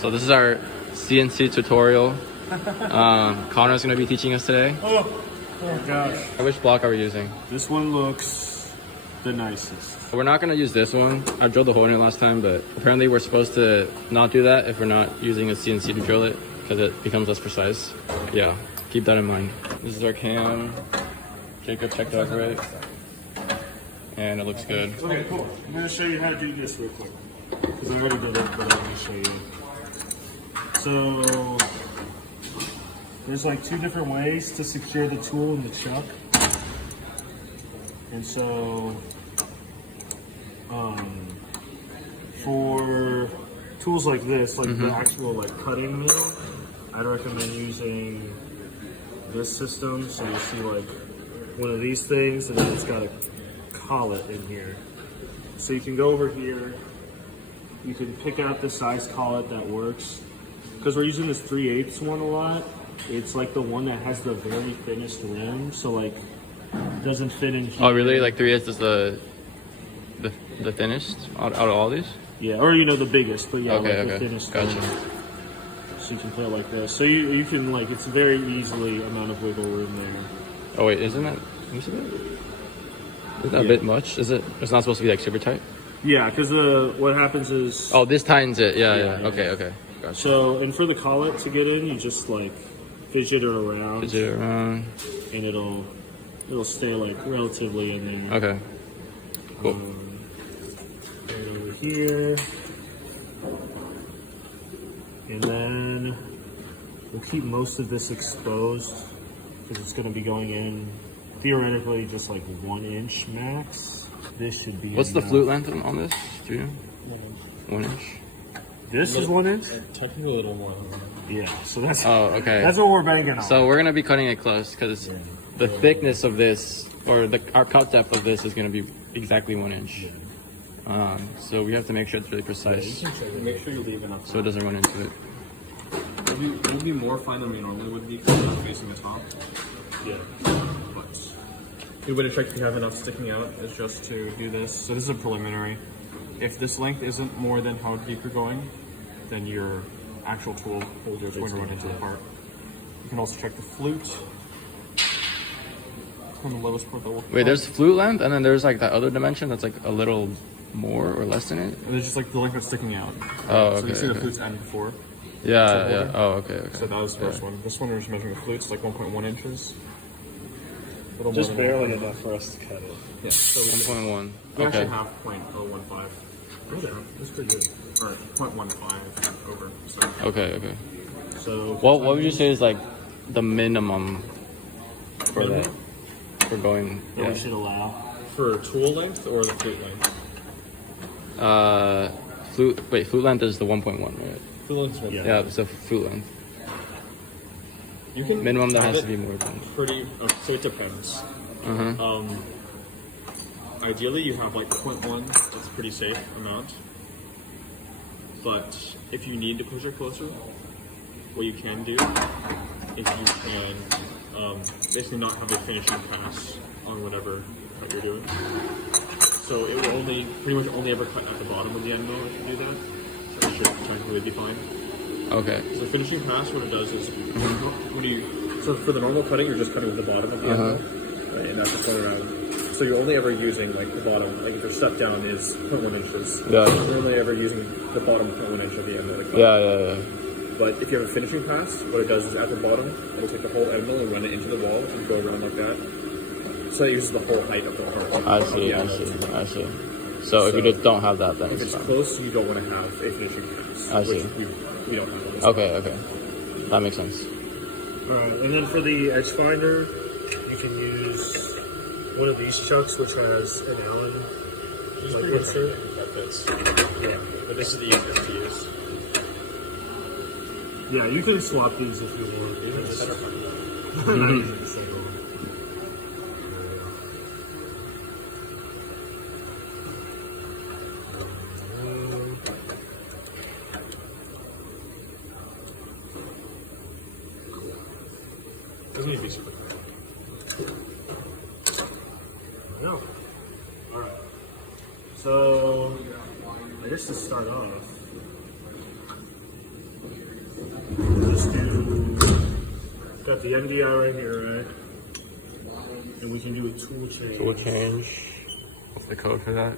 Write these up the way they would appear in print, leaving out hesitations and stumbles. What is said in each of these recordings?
So this is our CNC tutorial. Connor's gonna be teaching us today. Oh gosh. Which block are we using? This one looks the nicest. We're not gonna use this one. I drilled a hole in it last time, but apparently we're supposed to not do that if we're not using a CNC to drill it because it becomes less precise. Yeah, keep that in mind. This is our cam. Jacob checked out right. And it looks good. Okay, cool. I'm gonna show you how to do this real quick. Because I already did it, but let me show you. So, there's like two different ways to secure the tool in the chuck. And so, for tools like this, like the actual like cutting mill, I'd recommend using this system. So you see like one of these things, and then it's got a collet in here. So you can go over here, you can pick out the size collet that works. Because we're using this 3/8 one a lot, it's like the one that has the very thinnest rim, so like it doesn't fit in here. Oh really? Like 3/8 is the thinnest out of all these? Yeah, or you know the biggest, but yeah, okay, like okay. the thinnest Gotcha. one. So you can put it like this. So you can like, it's very easily amount of wiggle room there. Oh wait, isn't that a bit much? Is it? It's not supposed to be like super tight? Yeah, because what happens is... Oh, this tightens it. Yeah. Yeah. Okay. Gotcha. So, and for the collet to get in, you just like fidget it around. Fidget around. And it'll stay like relatively in there. Okay. Cool. Right over here. And then we'll keep most of this exposed because it's going to be going in theoretically just like 1 inch max. This should be... What's the flute length on this? 1 inch? This is 1 inch? Technically a little more than that. Yeah, so that's... Oh, okay. That's what we're banking on. So we're gonna be cutting it close because the thickness of this, or our cut depth of this, is gonna be exactly 1 inch. So we have to make sure it's really precise, Make sure you leave enough. so it doesn't run into it. It would be more fine than we normally would be because it's facing the top. Yeah. But the way to check if you have enough sticking out is just to do this. So this is a preliminary. If this length isn't more than how deep you're going, then your actual tool holder is going to run into the part. You can also check the flute. On the lowest part that will Wait, there's flute length, and then there's like that other dimension that's like a little more or less than it. There's just like the length that's sticking out. Oh, So you see the okay. flute's end before. Yeah. Oh, okay. So that was the first one. This one we're just measuring the flutes, like 1.1 inches. Little Just more than barely 1.1. enough for us to cut it. Yeah. So 1.1. we actually Okay. have 0.015. Okay, that's pretty good. Or 0.15 over. So Okay. So What would you say is like the minimum for that? For going, that yeah. we should allow. for tool length or the flute length? Flute length is the 1.1, right? Flute length is one. Yeah. Yeah, it's a flute length. You can Minimum that have has to it be more than. pretty. So it depends. Ideally, you have like 0.1. That's a pretty safe amount. But if you need to push it closer, what you can do is you can basically not have a finishing pass on whatever cut you're doing. So it will pretty much only ever cut at the bottom of the end mill if you do that. That should technically be fine. Okay. So finishing pass, what it does is so for the normal cutting, you're just cutting with the bottom of the end mill, right, and that's the point around. So you're only ever using like the bottom, like if your step down is 0.1 inches. Yeah. You're only ever using the bottom 0.1 inch of the end mill. Like Yeah. But if you have a finishing pass, what it does is at the bottom, it'll take the whole end mill and run it into the wall and go around like that. So it uses the whole height of the part. I see. So if you just don't have that, then If it's it's fine. close, you don't want to have a finishing pass. I see. Which we don't have on this. Okay. That makes sense. Alright, and then for the edge finder, you can use one of these chucks, which has an Allen like insert. That fits. Yeah. But this is the easiest to use. Yeah, you can swap these if you want. Even just not using the same one. Doesn't need to be super quick. No. Alright. So, I guess to start off, Got the MDI right here, right? And we can do a tool change. Tool change. What's the code for that?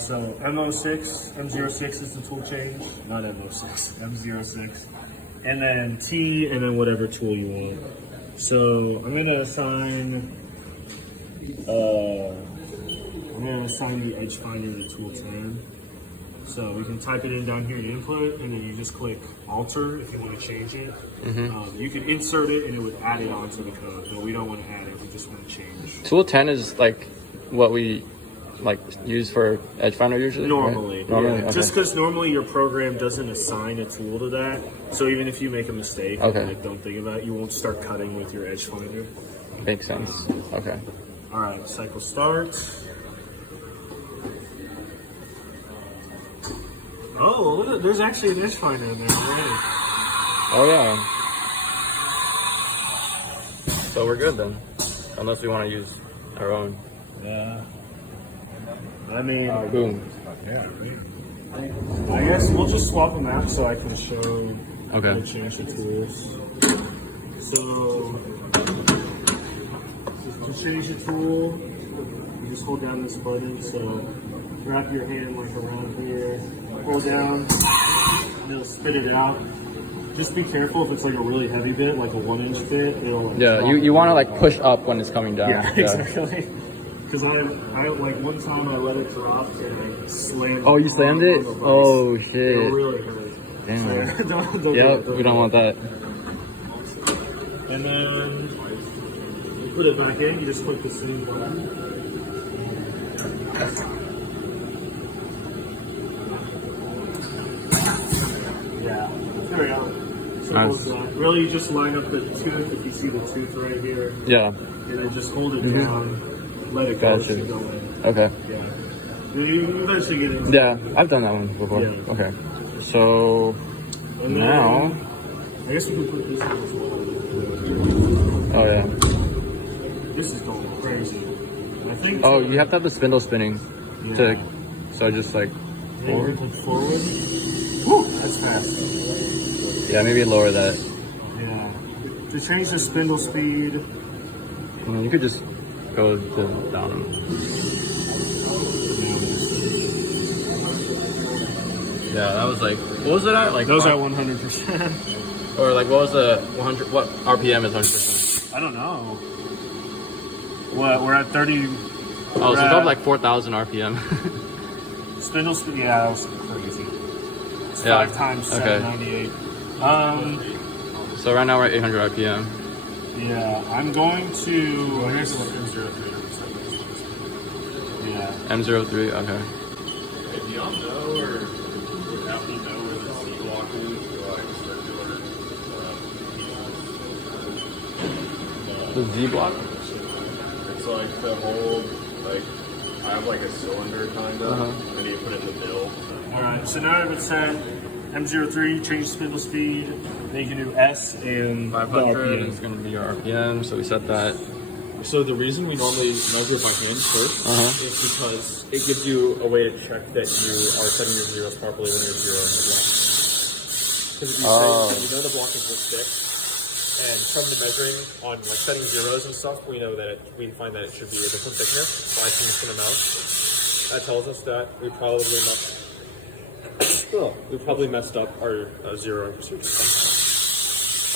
So M06, M06 is the tool change. Not M06, M06. And then T, and then whatever tool you want. So I'm gonna assign the edge finder to tool 10. So we can type it in down here in input, and then you just click Alter if you want to change it. You can insert it, and it would add it onto the code. But we don't want to add it; we just want to change. Tool 10 is like what we use for edge finder usually. Normally, right? Normally? yeah. Okay. Just because normally your program doesn't assign a tool to that, so even if you make a mistake, and don't think about it, you won't start cutting with your edge finder. Makes sense. Okay. All right, cycle start. Oh, look, there's actually an edge finder in there already. Oh yeah. So we're good then, unless we want to use our own. Yeah. I mean, Boom. yeah. I guess we'll just swap them out so I can show how to change the tools. So to change the tool, you just hold down this button. So wrap your hand like around here, hold down, and it'll spit it out. Just be careful if it's like a really heavy bit, like a 1-inch bit. It'll like You want to like push up when it's coming down. Yeah, exactly. Because I like one time I let it drop and I slammed. Oh, you slammed it? Oh shit. It really hurt. Damn. So, don't Yep, we don't want that. And then you put it back in. You just click the same button. Yeah, there we go. Simple as that. Really, you just line up the tooth. If you see the tooth right here. Yeah. And then just hold it down. Let it go. Gotcha. So go in. Okay. Yeah. You eventually get into Yeah, I've done that one before. Yeah. Okay. So And now. then, I guess we can put this in as well. Oh yeah. This is going crazy. I think. Oh, you have to have the spindle spinning. Yeah. So just like Forward. Forward. Woo, that's fast. Yeah, maybe lower that. Yeah. To change the spindle speed. You could just go down. Yeah, that was like, what was it at? Like Those at 100%. Or like, what was the 100? What RPM is 100%? I don't know. What? We're at 30. Oh, so it's up like 4,000 RPM. Spindle speed. Yeah, that was crazy. It's 5 times 798. So right now we're at 800 RPM. Yeah, I'm going to. Well, here's what M03. Yeah. M03. Okay. If y'all know or have you know where the C block is, or like circular. The Z block. It's like the whole like I have like a cylinder kind of, and you put it in the middle. All right. So now I would set M03, change spindle speed. Then you can do S and 500 is going to be your RPM, so we set that. So the reason we normally measure by hand first is because it gives you a way to check that you are setting your zeros properly when you're zeroing the block. Because if you say, you know the block is this thick, and from the measuring on like setting zeros and stuff, we know that we find that it should be a different thickness, 5 tenths amount. That tells us that we probably messed up our zero procedure.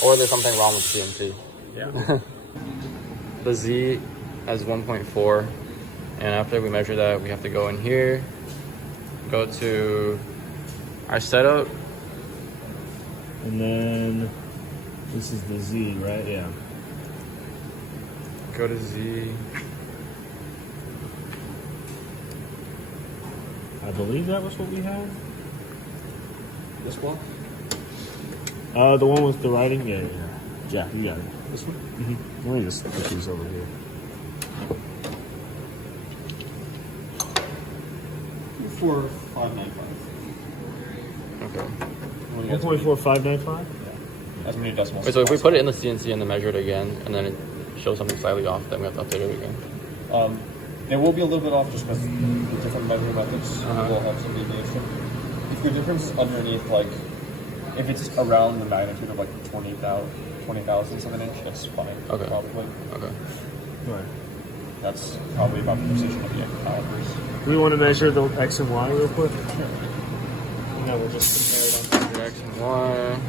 Or there's something wrong with CNC. Yeah. The Z has 1.4, and after we measure that, we have to go in here, go to our setup, And then this is the Z, right? Yeah. go to Z. I believe that was what we had. This block? The one with the writing? Yeah, you got it. This one? Let me just put these over here. 4,595. Okay. 1.4595? That's many decimals. Wait, so if we put it in the CNC and then measure it again, and then it shows something slightly off, then we have to update it again. It will be a little bit off just because the different measuring methods will have some deviation. If the difference underneath, like, if it's around the magnitude of like 20,000, 20 thousandths of an inch, that's fine. Okay. Probably. Okay. Right. That's probably about the precision of the calipers. We want to measure the X and Y real quick. Yeah, we'll just compare it on X and Y.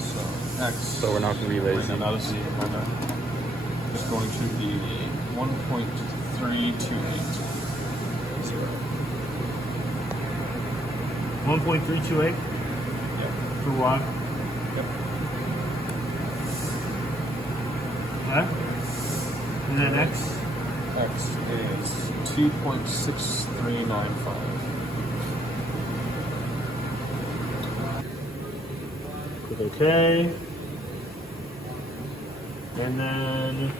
So X. So we're not going to be lazy. Right now, that is the amount is going to be 1.328. 1.328 Yep. for Y. Yep. Okay. And then X. X is 2.6395. Click OK. And then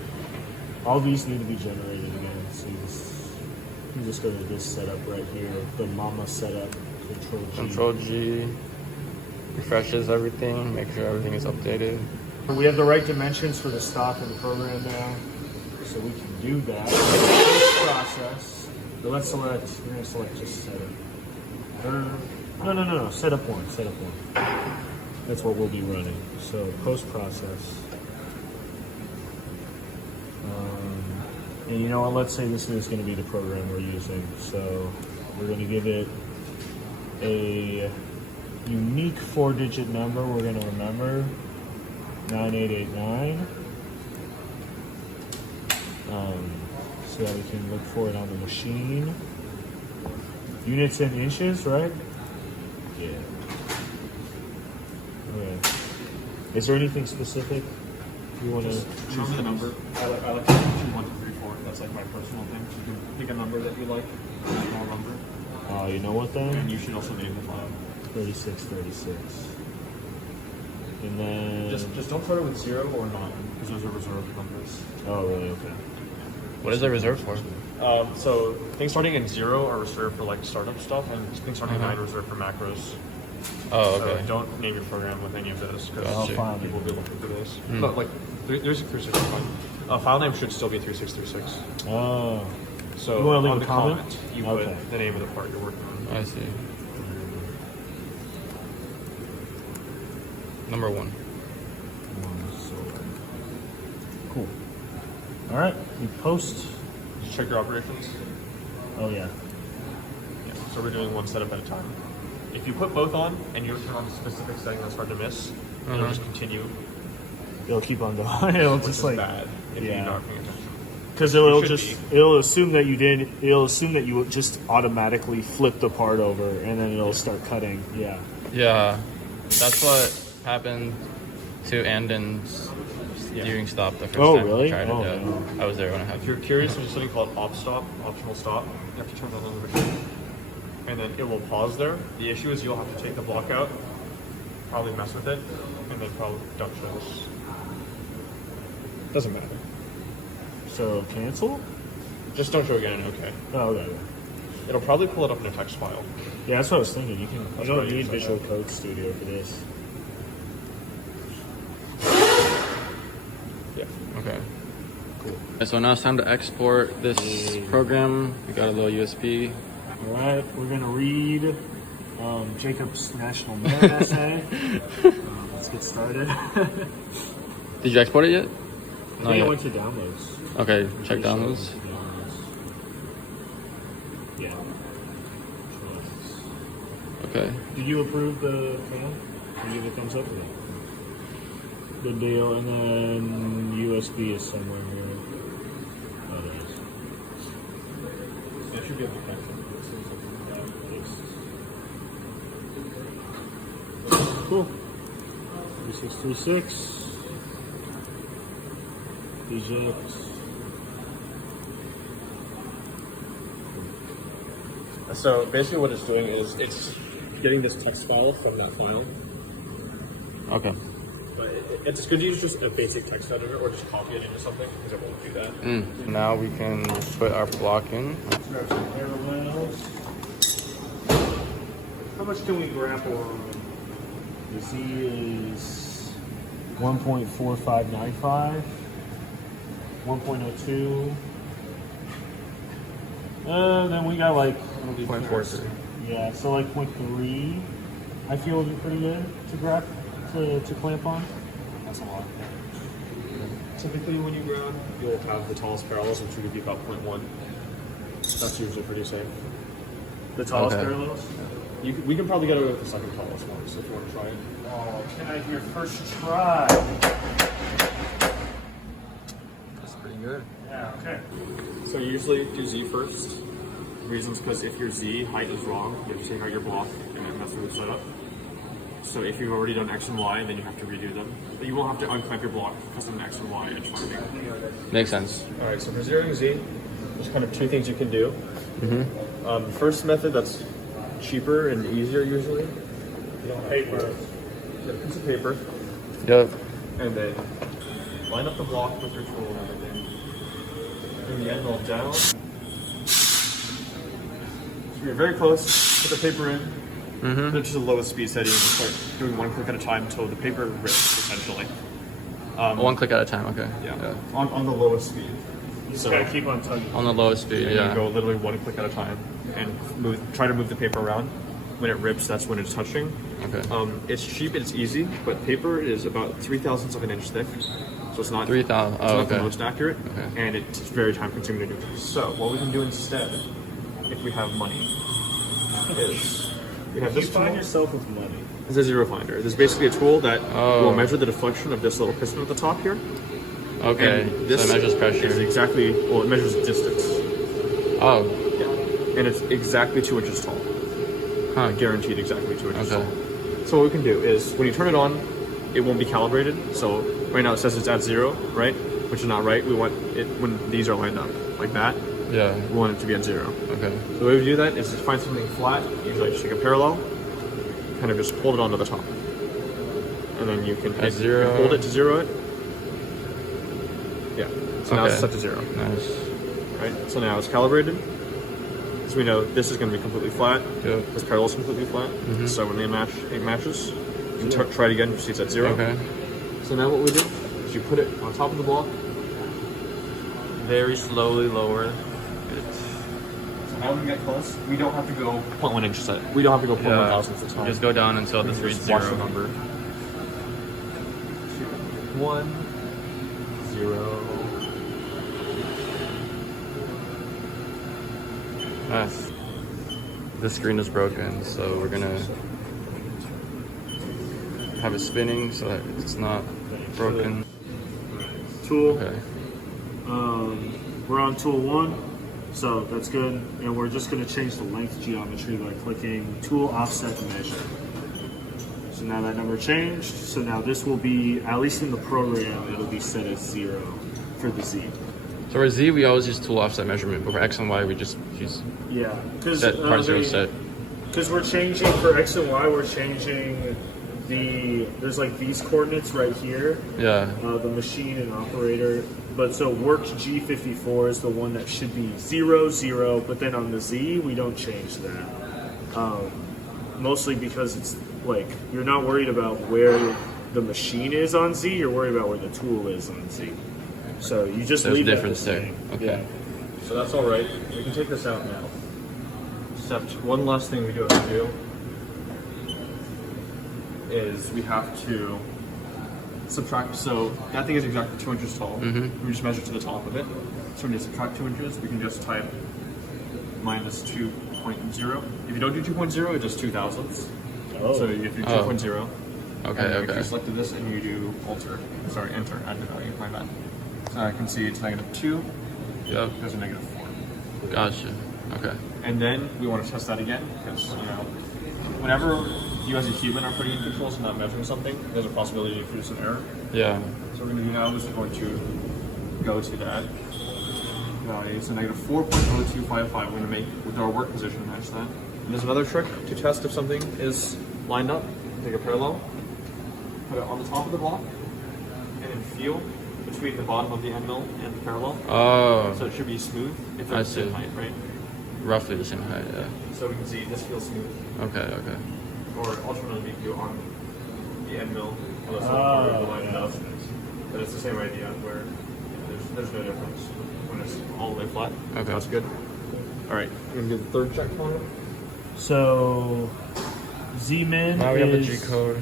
all these need to be generated again. So you just go to this setup right here, the mama setup, Control G. Control G. Refreshes everything, make sure everything is updated. We have the right dimensions for the stock of the program now, so we can do that. Process. But let's select. We're gonna select just setup. No. Setup one. Setup one. That's what we'll be running. So post process. And you know what? Let's say this is going to be the program we're using. So we're going to give it a unique 4-digit number. We're going to remember 9889. So that we can look for it on the machine. Units in inches, right? Yeah. Okay. Is there anything specific you want to Remember the number. I like 2, 1, 2, 3, 4. That's like my personal thing. So you can pick a number that you like, a small number, You know what then? and you should also name the file. 3636. And then. Just don't start it with 0 or 9, because those are reserved numbers. Oh, really? Okay. What is it reserved for? So things starting in 0 are reserved for like startup stuff, and things starting at 9 are reserved for macros. Oh, So okay. don't name your program with any of those, because Gotcha. people will be looking for those. But like, there's a 365. File name should still be 3636. Oh. So You wanna leave on a the comment? you Okay. put the name of the part you're working on. I see. Number 1. Cool. All right. We post. Did you check your operations? Oh, yeah. Yeah. So we're doing one setup at a time. If you put both on and you turn on a specific setting that's hard to miss, it'll just continue, It'll keep on going. It'll which just is like. bad if yeah. you're not paying attention. Because it'll It should just. It'll assume that you did. It'll assume that you just automatically flip the part over and then it'll start cutting. Yeah. Yeah, that's what happened to Andon's steering stop the first Oh, time really? I tried it. Oh, Yeah. no. I was there when it If happened. you're curious, there's something called optional stop. You have to turn that on the machine, and then it will pause there. The issue is you'll have to take the block out, probably mess with it, and then probably dump shows. Doesn't matter. So cancel? Just don't show again. Okay. Oh, okay. It'll probably pull it up in a text file. Yeah, that's what I was thinking. You That's don't what I need use on Visual that. Code Studio for this. Yeah. Okay. Cool. So now it's time to export this program. We got a little USB. All right, we're gonna read Jacob's National Merit Essay. Let's get started. Did you export it yet? I Not think I yet. went to downloads. Okay, check Pretty sure downloads. Yeah. Okay. Did you approve the fan? Did you give a thumbs up for that? Good deal. And then USB is somewhere here. Oh, there it is. It should be able to connect it. Cool. 3636. Eject. So basically what it's doing is it's getting this text file from that file. Okay. But it's good to use just a basic text editor or just copy it into something because it won't do that. Now we can put our block in. Let's grab some parallels. How much can we grapple on? The Z is 1.4595, 1.02. Then we got like 0.43. Yeah, so like 0.3. I feel would be pretty good to grab to clamp on. That's a lot. Typically when you ground, you'll have the tallest parallels, which would be about 0.1. That's usually pretty safe. The tallest Okay. parallels? We can probably get away with the second tallest one, so if you want to try it. Oh, can I hear first try? That's pretty good. Yeah, okay. So usually do Z first. Reasons because if your Z height is wrong, you have to take out your block and it messes with the setup. So if you've already done X and Y, then you have to redo them. But you won't have to unclamp your block because of an X and Y edge finding. Makes sense. Alright, so for zeroing Z, there's kind of two things you can do. First method that's cheaper and easier usually. Paper. Get a piece of paper Yep. and then line up the block with your tool and everything. Bring the end mill down. So you're very close, put the paper in. Put it to the lowest speed setting and start doing one click at a time until the paper rips, essentially. One click at a time. Okay. Yeah. On the lowest speed. You just So- gotta keep on tugging. On the lowest speed. And Yeah. you go literally one click at a time and try to move the paper around. When it rips, that's when it's touching. Okay. It's cheap and it's easy, but paper is about 0.03 of an inch thick. So it's not 3,000. it's Oh, not the okay. most accurate, Okay. and it's very time consuming to do. So what we can do instead, if we have money, is we have You this find tool. yourself with money. It's a zero finder. This is basically a tool that Oh. will measure the deflection of this little piston at the top here. Okay. And this so it measures is pressure. exactly, well, it measures distance. Oh. Yeah. And it's exactly 2 inches tall. Huh. Guaranteed exactly 2 inches Okay. tall. So what we can do is, when you turn it on, it won't be calibrated. So right now it says it's at 0, right? Which is not right. We want it when these are lined up like that. Yeah. We want it to be at 0. Okay. So the way we do that is just find something flat. Usually just take a parallel, kind of just hold it onto the top, and then you can At 0. hold it to 0 it. Yeah. So now it's Okay. set to 0. Nice. Right. So now it's calibrated. So we know this is going to be completely flat. Yep. This parallel is completely flat. So when they match, it matches. You can try it again. You see it's at 0. Okay. So now what we do is you put it on top of the block. Very slowly lower. So now when we get close, we don't have to go 0.1 inches at it. We don't have to go 0.1 thousandths of the time. Just go down until this reads Just watch 0. the number. 1, 0. Nice. This screen is broken, so we're gonna have it spinning so that it's not broken. Tool. Okay. We're on tool 1, so that's good. And we're just gonna change the length geometry by clicking tool offset measure. So now that number changed. So now this will be, at least in the program, it'll be set as 0 for the Z. So for Z, we always use tool offset measurement, but for X and Y, we just use Yeah, because set part 0 set. Because we're changing for X and Y, we're changing there's like these coordinates right here, Yeah. the machine and operator. But so worked G54 is the one that should be 0, 0, but then on the Z, we don't change that. Mostly because it's like, you're not worried about where the machine is on Z, you're worried about where the tool is on Z. So you just There's leave a that difference the there. same. Okay. Yeah. So that's all right. We can take this out now. Except one last thing we do have to do is we have to subtract. So that thing is exactly 2 inches tall. We just measure to the top of it. So when you subtract 2 inches, we can just type minus 2.0. If you don't do 2.0, it does 2 thousandths. Oh. So you do Oh. 2.0. Okay, And if okay. you selected this and you do enter, add the value, my bad. So I can see it's -2, Yep. there's a -4. Gotcha. Okay. And then we want to test that again because, whenever you as a human are putting in controls and not measuring something, there's a possibility you produce an error. Yeah. So what we're going to do now is we're going to go to that value. So -4.0255. We're going to make with our work position match that. And there's another trick to test if something is lined up. Take a parallel, put it on the top of the block, and then feel between the bottom of the end mill and the parallel. Oh. So it should be smooth if I they're the same see. height, right? Roughly the same height, yeah. So we can see this feels smooth. Okay, okay. Or alternatively, you on the end mill, on the part of the line enough. But it's the same idea where there's no difference when it's all the way flat. Okay. That's good. All right, I'm gonna do the third check on it. So Z-min Now we have the G is code.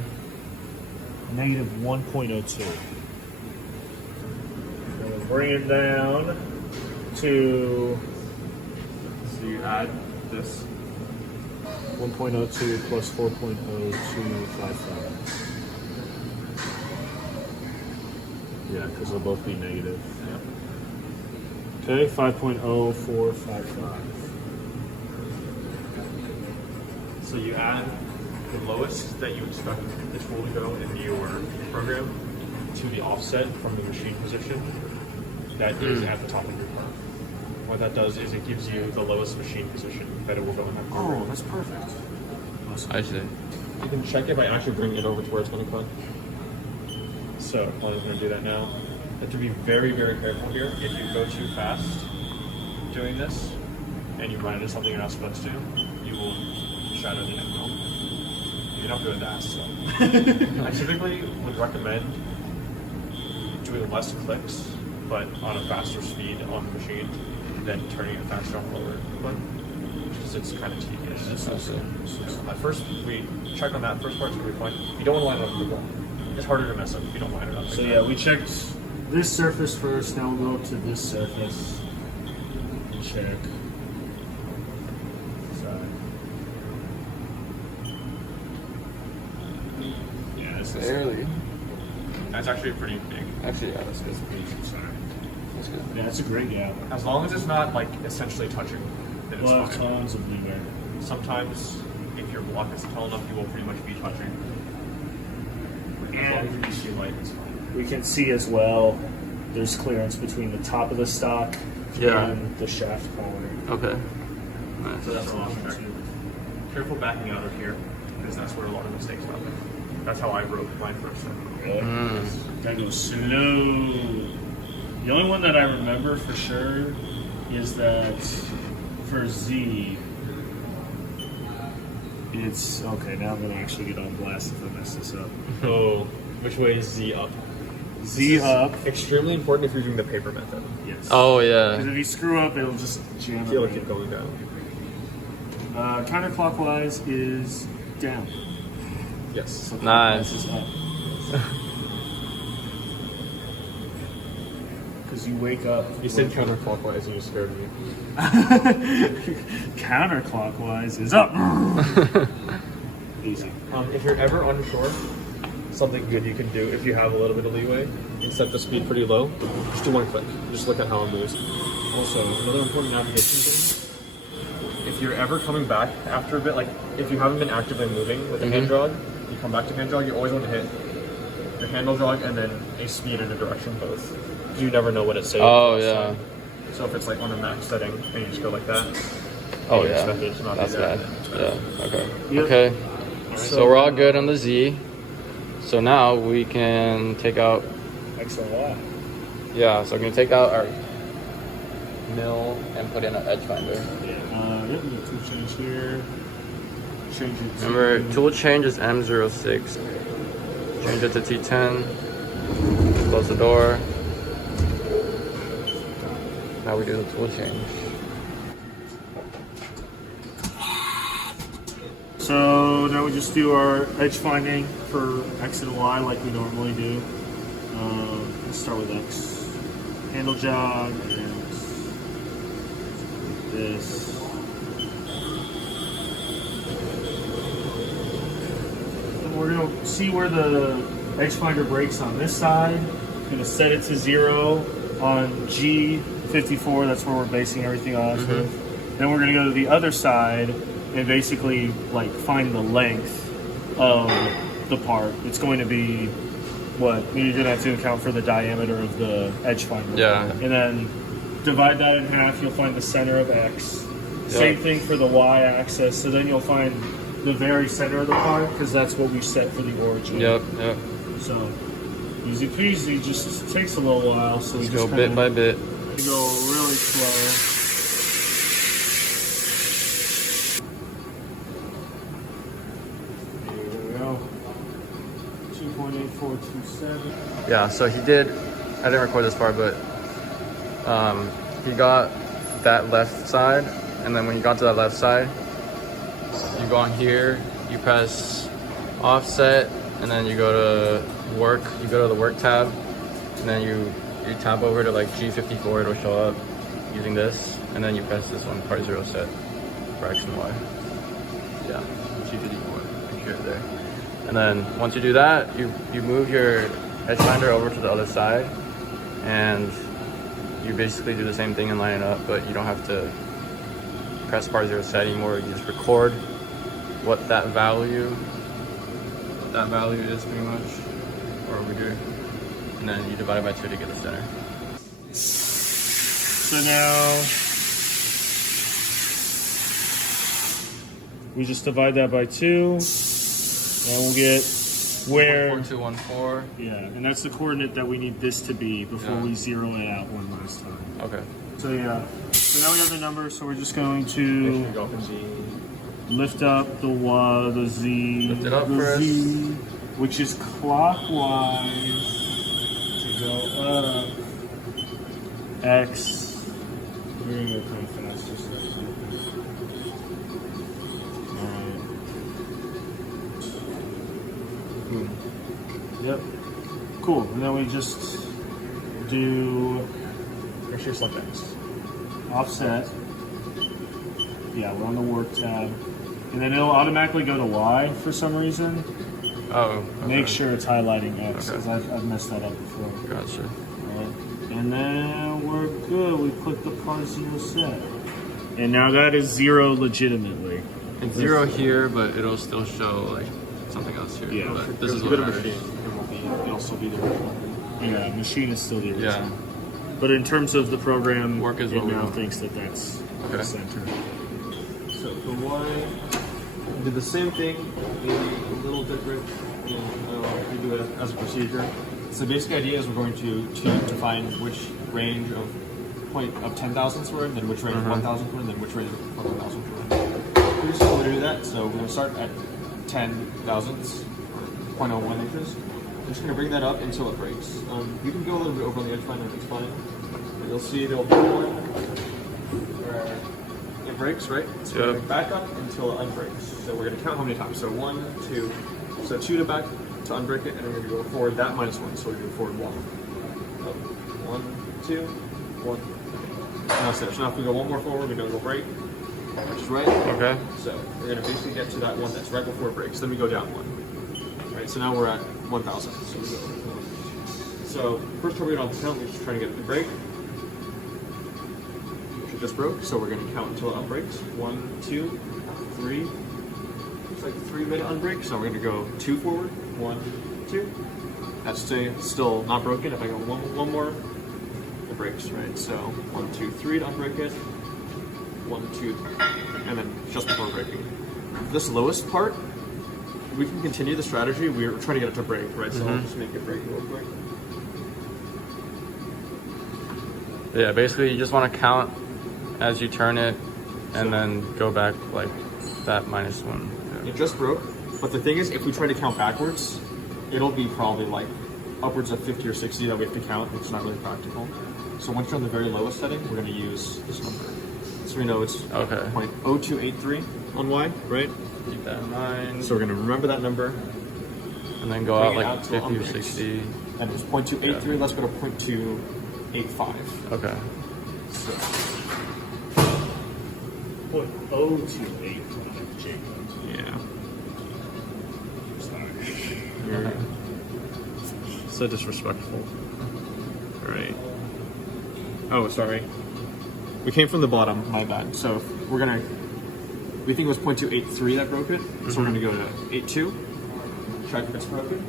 negative 1.02. And bring it down to So you add this. 1.02 plus 4.0255. Yeah, because they'll both be negative. Okay, 5.0455. So you add the lowest that you expect the tool to go in your program to the offset from the machine position that is at the top of your part. What that does is it gives you the lowest machine position that it will go in that program. Oh, that's perfect. Awesome. I see. You can check it by actually bringing it over to where it's going to cut. So I'm going to do that now. You have to be very, very careful here. If you go too fast doing this and you run into something you're not supposed to, you will shatter the end mill. You're not doing that, so. I typically would recommend doing less clicks, but on a faster speed on the machine than turning it faster on the lower click. Because it's kind of tedious. I see. At first, we check on that first part, it's going to be fine. You don't want to line it up with the wall. It's harder to mess up if you don't line it up. So yeah, we checked this surface first, now we'll go to this surface. Check. Side. Yeah, this is Barely. That's actually pretty big. Actually, yeah, that's good. sorry. That's good. Yeah, that's a great gap. As long as it's not like essentially touching, then it's Well, fine. tons of leeway. Sometimes, if your block is tall enough, you will pretty much be touching. As long as you can see light, it's fine. We can see as well, there's clearance between the top of the stock Yeah. and the shaft collar. Okay. Nice. So that's a lot of back. Careful backing out of here, because that's where a lot of mistakes happen. That's how I broke mine first time. That goes slow. The only one that I remember for sure is that for Z, it's okay. Now I'm gonna actually get on blast if I mess this up. Oh, which way is Z up? Z up. Extremely important if you're doing the paper method. Yes. Oh Because yeah. if you screw up, it'll just jam Feel it. like keep going down. Counterclockwise is down. Yes. So Nice. clockwise is up. Because you wake up. You said counterclockwise and you scared me. Counterclockwise is up. Easy. If you're ever unsure, something good you can do if you have a little bit of leeway and set the speed pretty low, just do one click. Just look at how it moves. Also, another important navigation thing, if you're ever coming back after a bit, like if you haven't been actively moving with a hand jog, you come back to hand jog, you always want to hit your handle jog and then a speed and a direction both. You never know what it's saying. Oh yeah. So if it's like on a max setting and you just go like that, Oh and you yeah. expect it to not That's be there, bad. then it's bad. Yeah. Okay. Yep. Okay. So we're all good on the Z. So now we can take out. X or Y. Yeah. So we're gonna take out our mill and put in an edge finder. Yep, we got tool change here. Change it to Remember, tool change is M06. Change it to T10. Close the door. Now we do the tool change. So now we just do our edge finding for X and Y like we normally do. Let's start with X. Handle jog and this. And we're going to see where the edge finder breaks on this side. Going to set it to 0 on G54. That's where we're basing everything off of. Then we're going to go to the other side and basically like find the length of the part. It's going to be what you're going to have to account for the diameter of the edge finder. Yeah. And then divide that in half. You'll find the center of X. Same thing for the Y axis. So then you'll find the very center of the part because that's what we set for the origin. Yep. Yep. So easy peasy. Just takes a little while. So we Let's just go bit by bit. go really slow. There we go. 2.8427. Yeah, so he did, I didn't record this part, but he got that left side, and then when you got to that left side, you go on here, you press offset, and then you go to work. You go to the work tab, and then you tab over to like G54. It'll show up using this, and then you press this one, part 0 set for X and Y. Yeah, G54, like here, there. And then once you do that, you move your edge finder over to the other side, and you basically do the same thing and line it up, but you don't have to press part 0 set anymore. You just record what that value is pretty much, or over here, and then you divide it by 2 to get the center. So now we just divide that by 2, and we'll get where 4214. yeah, and that's the coordinate that we need this to be before we zero it out one last time. Okay. So yeah, so now we have the number, so we're just going to lift up the Z, Lift it up the first. Z, which is clockwise to go up. X. We're gonna go kind of fast, just like that. Alright. Boom. Yep. Cool. And then we just do Actually, select X. offset. Yeah, we're on the work tab. And then it'll automatically go to Y for some reason. Oh. Okay. Make sure it's highlighting X, Okay. because I've messed that up before. Gotcha. Alright. And then we're good. We click the part 0 set. And now that is 0 legitimately. It's 0 here, but it'll still show like something else here. Yeah. But this is a what bit of matters. machine. It'll still be there. Yeah, machine is still the original. Yeah. But in terms of the program, Work is it what we now want. thinks that that's the Okay. center. So for Y, we did the same thing, maybe a little different. We do it as a procedure. So the basic idea is we're going to define which range of point of 10 thousandths we're in, then which range of 1 thousandth we're in, then which range of 1 thousandth we're in. Pretty simple to do that. So we're going to start at 10 thousandths, 0.01 inches. We're just going to bring that up until it breaks. You can go a little bit over on the edge finder, it's fine. But you'll see there'll be one where it breaks, right? So we're going to back up until it unbreaks. So we're going to count how many times. So 1, 2, so 2 to back to unbreak it, and we're going to go forward that minus 1. So we're going to go forward 1. Up. 1, 2, 1. Now so now if we go one more forward, we're going to go break, which is right. Okay. So we're going to basically get to that one that's right before it breaks. Then we go down 1. Right. So now we're at 1,000. So we go. So first time we get on the count, we're just trying to get it to break. It just broke, so we're going to count until it unbreaks. 1, 2, 3. It's like 3-minute unbreak, so we're going to go 2 forward. 1, 2. That's still not broken. If I go one more, it breaks, right? So 1, 2, 3 to unbreak it. 1, 2, 3, and then just before breaking. This lowest part, we can continue the strategy. We're trying to get it to break, right? So I'll just make it break real quick. Yeah, basically you just want to count as you turn it, and then go back like that minus 1. Yeah. It just broke, but the thing is, if we try to count backwards, it'll be probably like upwards of 50 or 60 that we have to count. It's not really practical. So once you're on the very lowest setting, we're going to use this number. So we know it's Okay. 0.0283 on Y, right? Keep that in mind. So we're going to remember that number, And then go bring out it like out till 50 or unbreaks. 60. And it was 0.283. Let's go to 0.285. Okay. So, What? 028. Jacob. yeah. Sorry. You're so disrespectful. Right. Oh, sorry. We came from the bottom, my bad. So we think it was 0.283 that broke it. So we're gonna go to 82. Check if it's broken.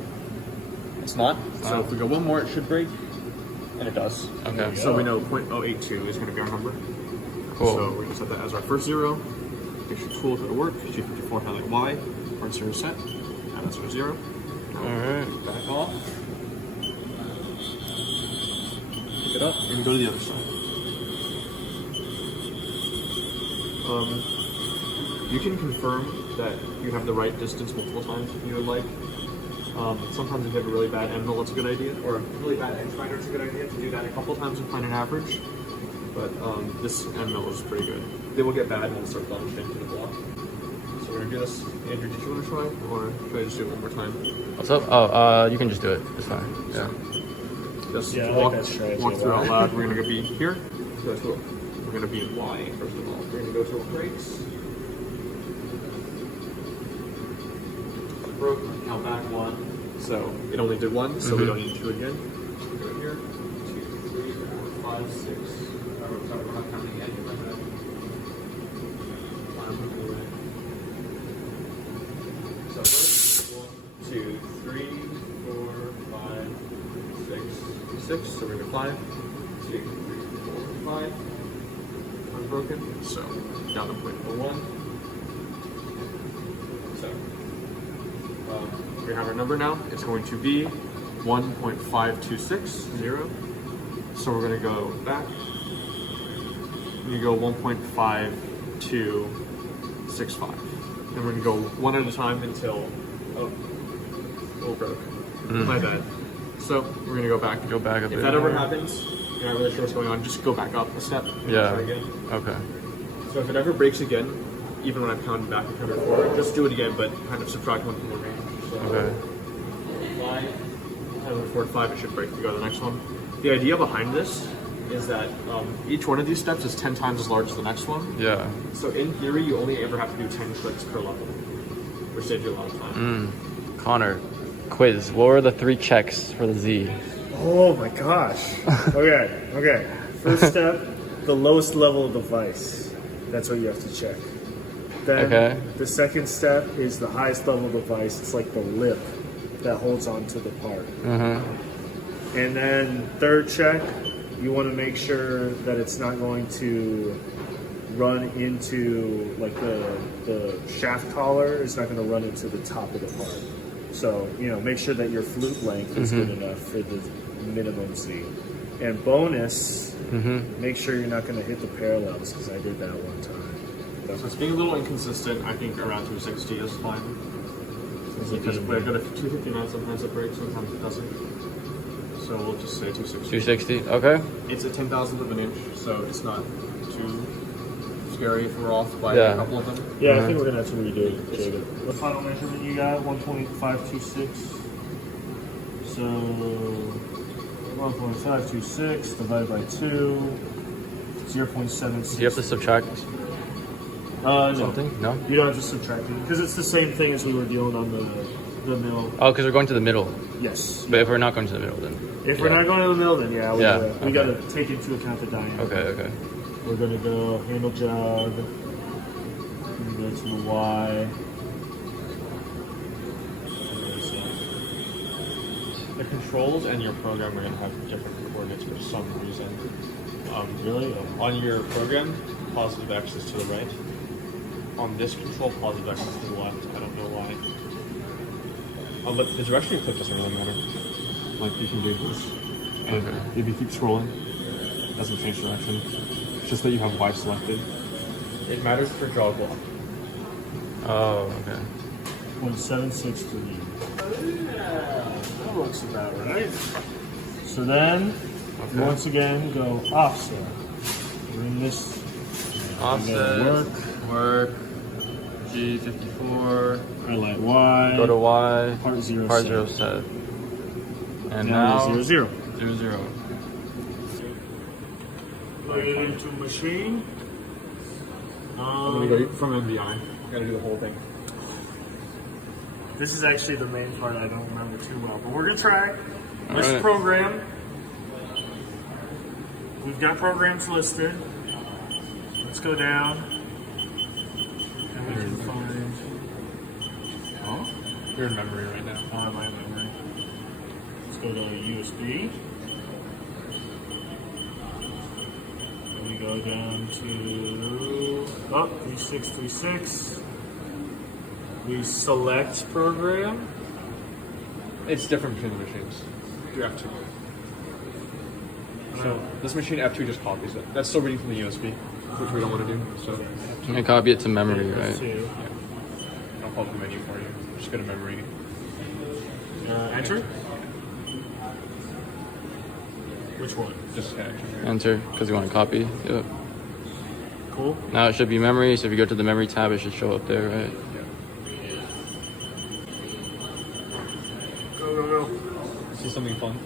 It's not. So if we go one more, it should break. And it does. Okay. So we know 0.082 is gonna be our number. Cool. So we're gonna set that as our first 0. Make sure tool go to work. G54 highlight Y. Part 0 set. And that's our 0. Alright. Back off. Pick it up and go to the other side. You can confirm that you have the right distance multiple times if you would like. Sometimes if you have a really bad end mill, it's a good idea, or a really bad edge finder, it's a good idea to do that a couple times and find an average. But this end mill is pretty good. They will get bad and it'll start bumping into the block. So we're gonna do this. Andrew, did you want to try, or should I just do it one more time? What's up? Oh, you can just do it. It's fine. Yeah. Just Yeah, I walk, like that strategy walk a through lot. out loud. We're gonna be here. So that's what we're gonna be in Y first of all. We're gonna go to brakes. Broke. Count back 1. So it only did 1, so we don't need 2 again. Go here. 2, 3, 4, 5, 6. Oh, sorry, we're not counting yet. So 1, 2, 3, 4, 5, 6. So we're gonna 5, 2, 3, 4, 5. Unbroken. So down to 0.01. So we have our number now. It's going to be 1.5260. So we're gonna go back. We go 1.5265. And we're gonna go one at a time until broke. My bad. So we're gonna go back. Go back a bit. If that ever happens, you're not really sure what's going on, just go back up a step. And Yeah. try again. Okay. So if it ever breaks again, even when I pound back and counted forward, just do it again, but kind of subtract 1 from the range. So Okay. 5, and then forward 5, it should break to go to the next one. The idea behind this is that each one of these steps is 10 times as large as the next one. Yeah. So in theory, you only ever have to do 10 clicks per level, which saves you a lot of time. Connor, quiz. What were the 3 checks for the Z? Oh my gosh. Okay. First step, the lowest level device. That's what you have to check. Then Okay. the second step is the highest level device. It's like the lip that holds onto the part. And then third check, you want to make sure that it's not going to run into like the shaft collar is not going to run into the top of the part. So, make sure that your flute length is good enough for the minimum Z. And bonus, make sure you're not going to hit the parallels, because I did that one time. So it's being a little inconsistent. I think around 260 is fine. Because we're good at 259, sometimes it breaks, sometimes it doesn't. So we'll just say 260. 260. Okay. It's a 10,000th of an inch, so it's not too scary if we're off by Yeah. a couple of them. Yeah, I think we're going to have to redo it, Jacob. What final measurement you got? 1.526. So 1.526 divided by 2, 0.76. Do you have to subtract No. something? No? You don't have to subtract it, because it's the same thing as we were doing on the mill. Oh, because we're going to the middle. Yes. But if we're not going to the middle, then. If we're not going to the mill, then yeah, we Okay. got to take into account the diameter. Okay. We're going to go handle jog, and go to the Y. The controls and your program are going to have different coordinates for some reason. Really? On your program, positive X is to the right. On this control, positive X is to the left. I don't know why. But the direction you click doesn't really matter. Like, you can do this. And if you keep scrolling, it doesn't change direction. It's just that you have Y selected. It matters for jaw block. Oh, okay. 0.763. Yeah, that looks about right. So then, once again, go offset. Bring this. Offset. Work. G54. Highlight Y. Go to Y. Part 0 Part set. 0 set. And Now now 0, 0. 0, 0. Put it into machine. I'm going to go from MVI. Got to do the whole thing. This is actually the main part I don't remember too well, but we're gonna try. This Alright. program. We've got programs listed. Let's go down. And we can find. Oh? You're in memory right now. My memory. Let's go to USB. And we go down to 3636. We select program. It's different between the machines. Do F2. So this machine F2 just copies it. That's still reading from the USB, which we don't want to do. So And copy it to memory, right? I'll pop the menu for you. Just go to memory. Enter. Which one? Just hit enter. Enter, because you want to copy. Yep. Cool. Now it should be memory, so if you go to the memory tab, it should show up there, right? Yeah. something fun.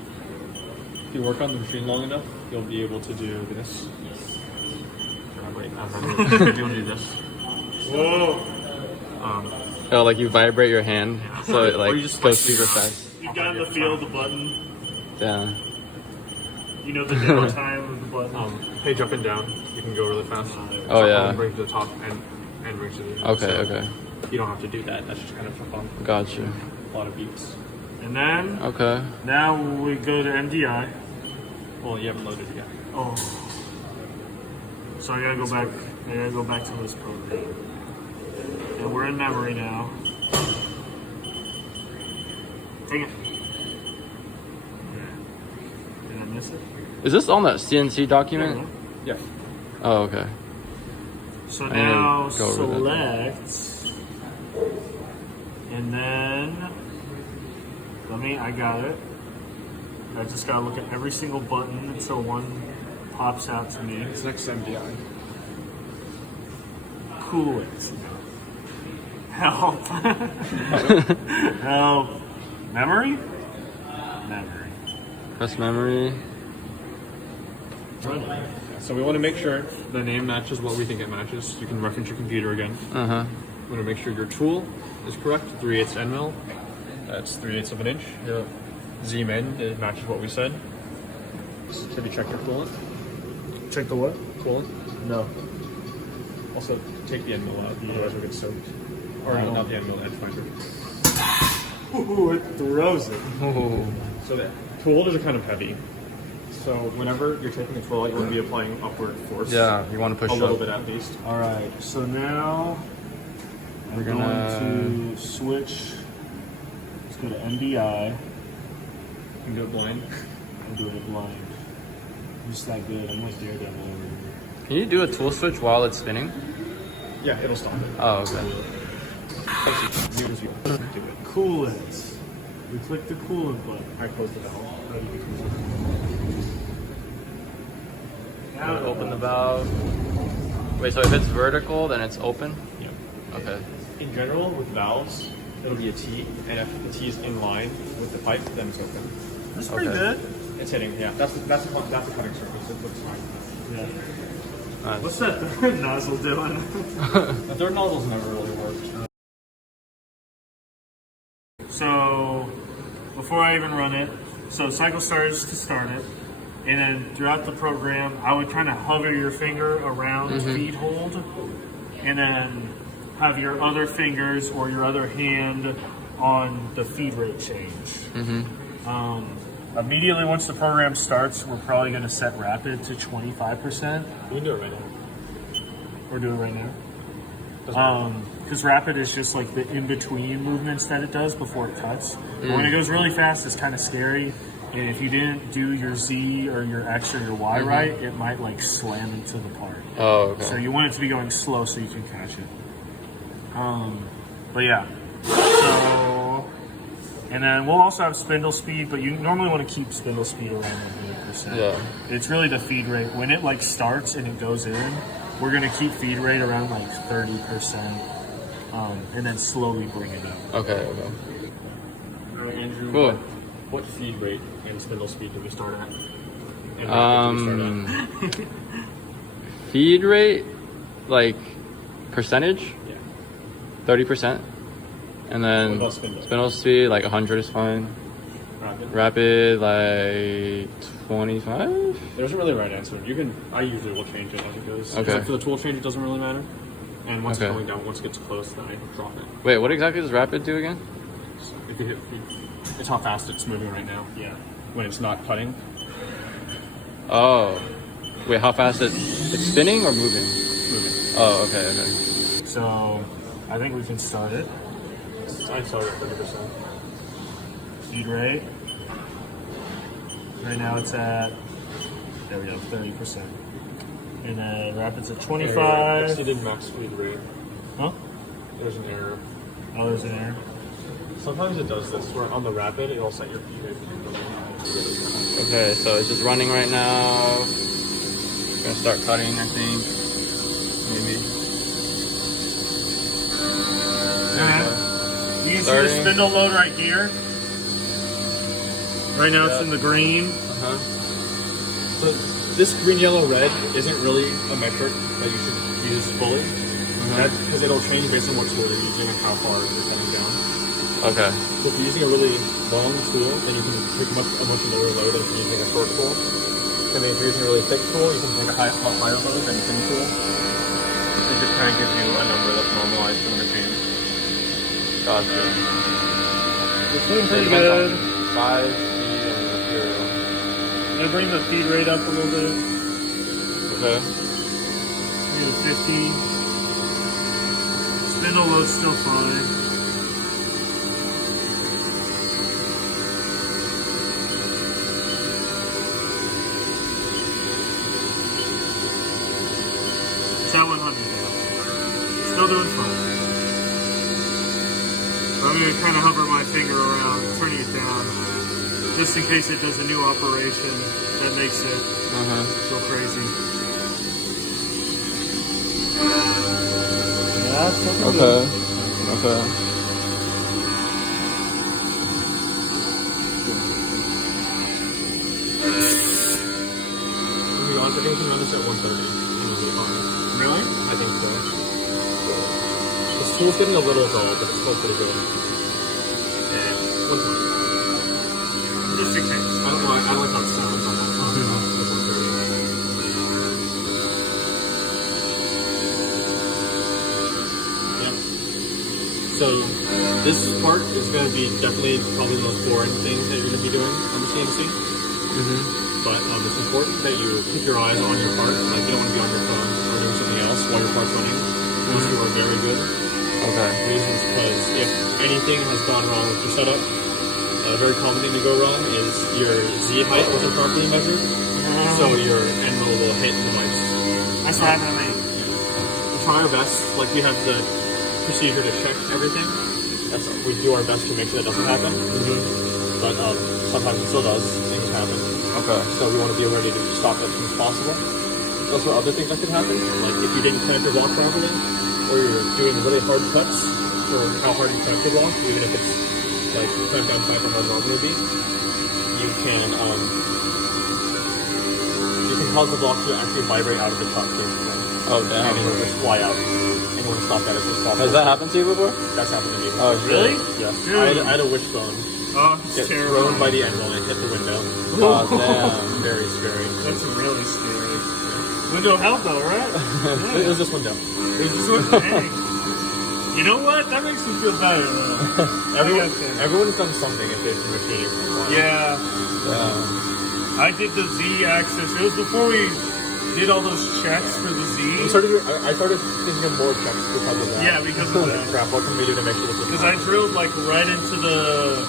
If you work on the machine long enough, you'll be able to do this. Wait, you'll do this. Whoa! Oh, like you vibrate your hand, so it like Or you just goes super fast. You've gotten the feel of the button. Yeah. You know the demo time of the button. Page up and down. You can go really fast. Oh, yeah. Bring to the top and bring to the end. Okay, So okay. You don't have to do that. That's just kind of for fun. Gotcha. A lot of beats. And then, Okay. now we go to MDI. Well, you haven't loaded it yet. Oh. So I gotta go back. I gotta go back to this program. And we're in memory now. Dang it. Did I miss it? Is this on that CNC document? Yeah. Oh, okay. So I now didn't go over that. select. And then, I got it. I just gotta look at every single button until one pops out to me. It's next to MDI. Coolant. Help. Help. Memory? Memory. Press memory. Run it. So we want to make sure the name matches what we think it matches. You can reference your computer again. Uh-huh. We want to make sure your tool is correct. 3/8 end mill. That's 3/8 of an inch. Yep. Zoom in. It matches what we said. Have you checked your coolant? Check the what? Coolant. No. Also, take the end mill out. Otherwise, we'll get soaked. Or I don't. not the end mill, edge finder. Ooh, it throws it. Oh. So the tool holders are kind of heavy. So whenever you're taking the tool out, you want to be applying upward force. Yeah, you want to push A little up. bit at least. Alright, so now I'm We're going gonna- to switch. Let's go to MDI. And go blind. I'm doing it blind. I'm just that good. I'm like Daredevil over here. Can you do a tool switch while it's spinning? Yeah, it'll stop it. Oh, okay. Coolant. We click the coolant button. I close the valve. Now Open the valve. Wait, so if it's vertical, then it's open? Yeah. Okay. In general, with valves, it'll be a T, and if the T is in line with the pipe, then it's open. That's pretty Okay. good. It's hitting, yeah. That's a cutting surface. It looks fine. Yeah. Nice. What's that third nozzle doing? The third nozzle's never really worked. So, before I even run it, so cycle starts to start it, and then throughout the program, I would kind of hover your finger around feed hold, and then have your other fingers or your other hand on the feed rate change. Immediately once the program starts, we're probably going to set rapid to 25%, We can do it right now. or do it right now. Because rapid is just like the in-between movements that it does before it cuts. But when it goes really fast, it's kind of scary. And if you didn't do your Z or your X or your Y right, it might like slam into the part. Oh, So okay. you want it to be going slow so you can catch it. But yeah. So, and then we'll also have spindle speed, but you normally want to keep spindle speed around 100%. Yeah. It's really the feed rate. When it like starts and it goes in, we're gonna keep feed rate around like 30%, and then slowly bring it up. Okay, okay. Andrew, Cool. what feed rate and spindle speed do we start at? And rapid do we start at? Feed rate, like percentage, Yeah. 30%. And What then about spindle? spindle speed, like 100 is fine. Rapid? Rapid, like 25? There's a really right answer. I usually will change it as it goes. Okay. Except for the tool change, it doesn't really matter. And once Okay. it's going down, once it gets close, then I drop it. Wait, what exactly does rapid do again? So if you hit feed, it's how fast it's moving right now. Yeah. When it's not cutting, Oh. Wait, how fast it's spinning or moving? moving. Oh, okay, okay. So I think we can start it. I start at 30%. Feed rate. Right now it's at, there we go, 30%. And then rapid's at 25. Exceeded max feed rate. Huh? There's an error. Oh, there's an error. Sometimes it does this, where on the rapid, it'll set your feed rate really high. Okay, so it's just running right now. Gonna start cutting, I think. Maybe. You see the Starting. spindle load right here? Right now it's in the green. So this green, yellow, red isn't really a metric that you should use fully. That's because it'll change based on what tool you're using and how far you're cutting down. Okay. So if you're using a really long tool, then you can take a much lower load than if you're using a short tool. And then if you're using a really thick tool, you can take a higher load than a thin tool. It just kind of gives you a number that's normalized for the machine. Gotcha. It's doing pretty good. 5 feet of material. I'm gonna bring the feed rate up a little bit. Okay. Maybe 50. Spindle load's still fine. It's at 100 now. Still doing fine. I'm going to kind of hover my finger around, turning it down, just in case it does a new operation that makes it go crazy. That's Okay. Okay. To be honest, I think we can run this at 130. Really? I think so. This tool's getting a little dull, but it's still pretty good. Yeah, 120. Just in case. I don't like how it sounds on that top. That's 130. Yep. So this part is going to be definitely probably the most boring thing that you're going to be doing on the CNC. But it's important that you keep your eyes on your part. Like you don't want to be on your phone or doing something else while your part's running. Unless you are very good. Okay. Reasons because if anything has gone wrong with your setup, a very common thing to go wrong is your Z height wasn't properly measured, so your end roll will hit the mice. That's what happened to me. We try our best. Like we have the procedure to check everything. We do our best to make sure that doesn't happen. But sometimes it still does. Things happen. Okay. So we want to be ready to stop it as soon as possible. There's also other things that could happen, like if you didn't connect your block properly, or you're doing really hard cuts for how hard you connect your block, even if it's like clamped down tight from how normal would be, you can cause the block to actually vibrate out of the cut, basically. Oh damn. And it will just fly out. And you want to stop that as soon as possible. Has that happened to you before? That's happened to me. Oh, Really? Yes. Dude. I had a wishbone Oh, it's get terrible. thrown by the end roll and hit the window. Oh damn. Very scary. That's really scary. Window held though, right? It was just window. It was just one thing. You know what? That makes me feel better. Everyone's done something if it's a machine. Yeah. Damn. I did the Z axis. It was before we did all those checks for the Z. I started thinking of more checks because of that. Yeah, because of that. Crap, what can we do to make sure this is Because I drilled like right into the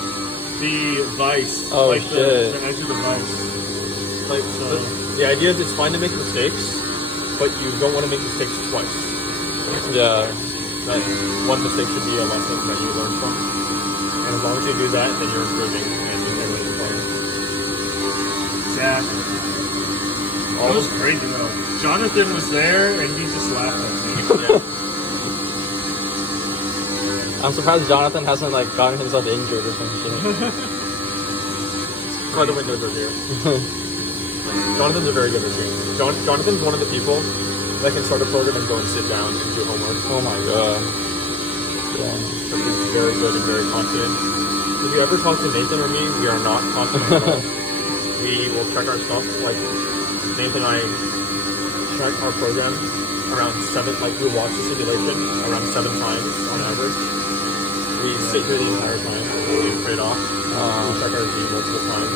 vice. Oh, like shit. The edge of the vice. like the idea is it's fine to make mistakes, but you don't want to make mistakes twice. Yeah. That one mistake should be a lesson that you learn from. And as long as you do that, then you're improving and everything's fine. Exactly. That was crazy though. Jonathan was there and he just laughed at me. I'm surprised Jonathan hasn't like gotten himself injured or something. Why the windows are here. Jonathan's a very good machine. Jonathan's one of the people that can start a program and go and sit down and do homework. Oh my god. Yeah. He's very good and very confident. If you ever talk to Nathan or me, we are not confident at all. We will check our stuff. Like Nathan and I check our program around 7. Like we watch the simulation around 7 times on average. We sit here the entire time. We trade off. We check our view multiple times.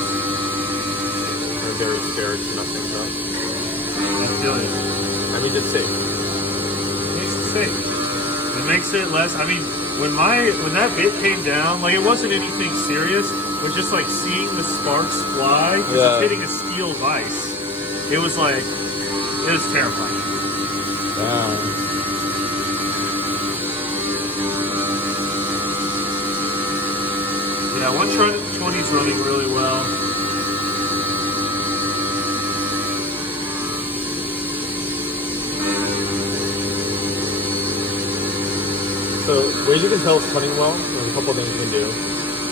We're very scared to mess things up. I feel it. I mean, it's safe. It makes it safe. It makes it less. I mean, when that bit came down, like it wasn't anything serious, but just like seeing the sparks fly, just hitting a steel vise, it was terrifying. Damn. Yeah, 120 is running really well. So ways you can tell it's cutting well, there's a couple things you can do.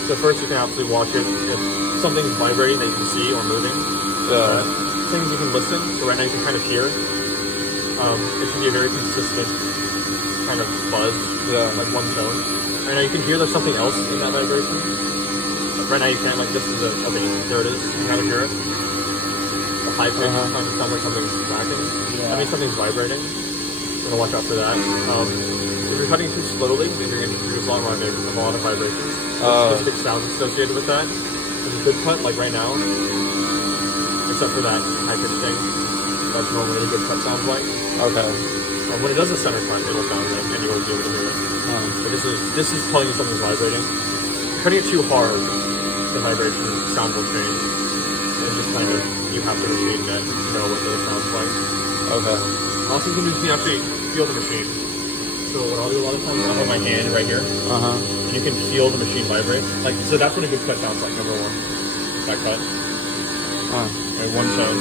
So first you can absolutely watch it. If something's vibrating that you can see or moving, things you can listen. So right now you can kind of hear. It should be a very consistent kind of buzz, like one tone. Right now you can hear there's something else in that vibration. Right now you can't, like this is a bass. There it is. You can kind of hear it. The high pitch kind of sounds like something's cracking. That means something's vibrating. So watch out for that. If you're cutting too slowly, then you're going to produce a lot of vibrations. Specific sounds associated with that. It's a good cut, like right now, except for that high pitch thing. That's normally what a good cut sounds like. Okay. When it does a center cut, it'll sound like, and you'll be able to hear it. But this is telling you something's vibrating. Cutting it too hard, the vibration sound will change. It's just kind of, you have the machine that know what those sounds like. Okay. Also, you can actually feel the machine. So what I'll do a lot of times, I'll have my hand right here. And you can feel the machine vibrate. Like, so that's what a good cut sounds like, number one. That cut. And one tone.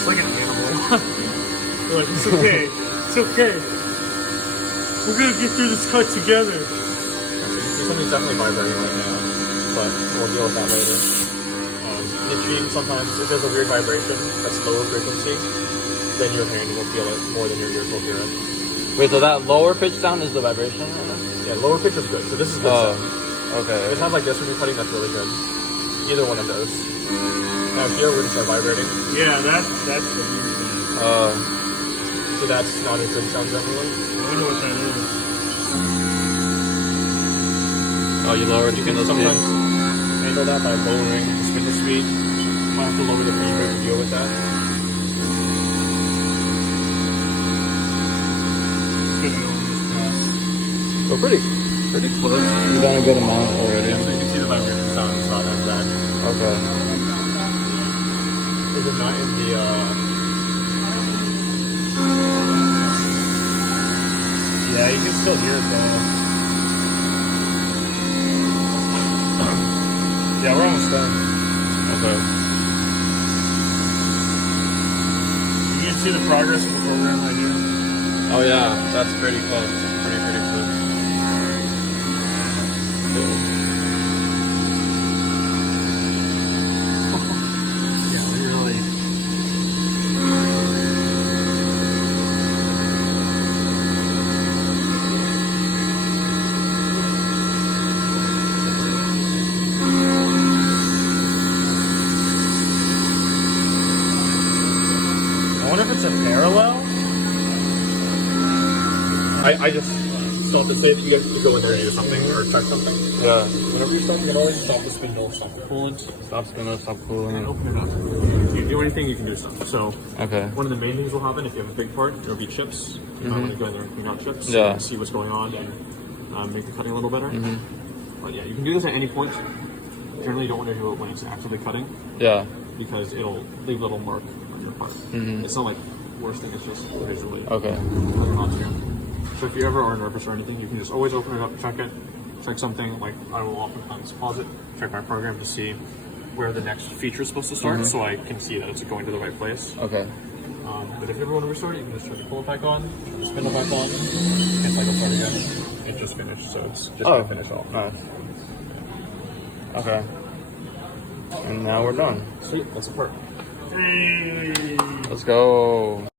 It's like an animal. They're like, it's okay. It's okay. We're gonna get through this cut together. Something's definitely vibrating right now, but we'll deal with that later. Itching sometimes, if there's a weird vibration that's lower frequency, then your hand will feel it more than your ears will hear it. Wait, so that lower pitch sound is the vibration? Yeah, lower pitch is good. So this is good sound. Okay. If it sounds like this when you're cutting, that's really good. Either one of those. Now here we're gonna start vibrating. Yeah, that's the weird thing. So that's not a good sound generally. I wonder what that is. Oh, you lowered the spindle speed? Sometimes handle that by lowering the spindle speed. You might have to lower the finger to deal with that. So pretty close. You've done a good amount already. So you can see the vibration sound. It's not that bad. Okay. Is it not in the Yeah, you can still hear it though. Yeah, we're almost done. Okay. You can see the progress of the program right here. Oh yeah, that's pretty close. Pretty close. Yeah, really. I wonder if it's a parallel. I just stop the say if you guys go in there and do something or check something. Yeah. Whenever you stop, you can always stop the spindle, stop the coolant, Stop spindle, stop cooling. and open it up. You can do anything, you can do stuff. So Okay. one of the main things will happen if you have a big part, there'll be chips. You might want to go in there and clean out chips. Yeah. And see what's going on and make the cutting a little better. But yeah, you can do this at any point. Generally, you don't want to do it when it's actively cutting Yeah. because it'll leave a little mark on your part. It's not like worst thing, it's just visually. Okay. Not to. So if you ever are nervous or anything, you can just always open it up, check it, check something. Like I will oftentimes pause it, check my program to see where the next feature is supposed to start, so I can see that it's going to the right place. Okay. But if you ever want to restart it, you can just turn the coolant back on, turn the spindle back on, and cycle start again. It just finished, so it's just gonna finish off. Nice. Okay. And now we're done. Sweet, that's the part. Hey. Let's go.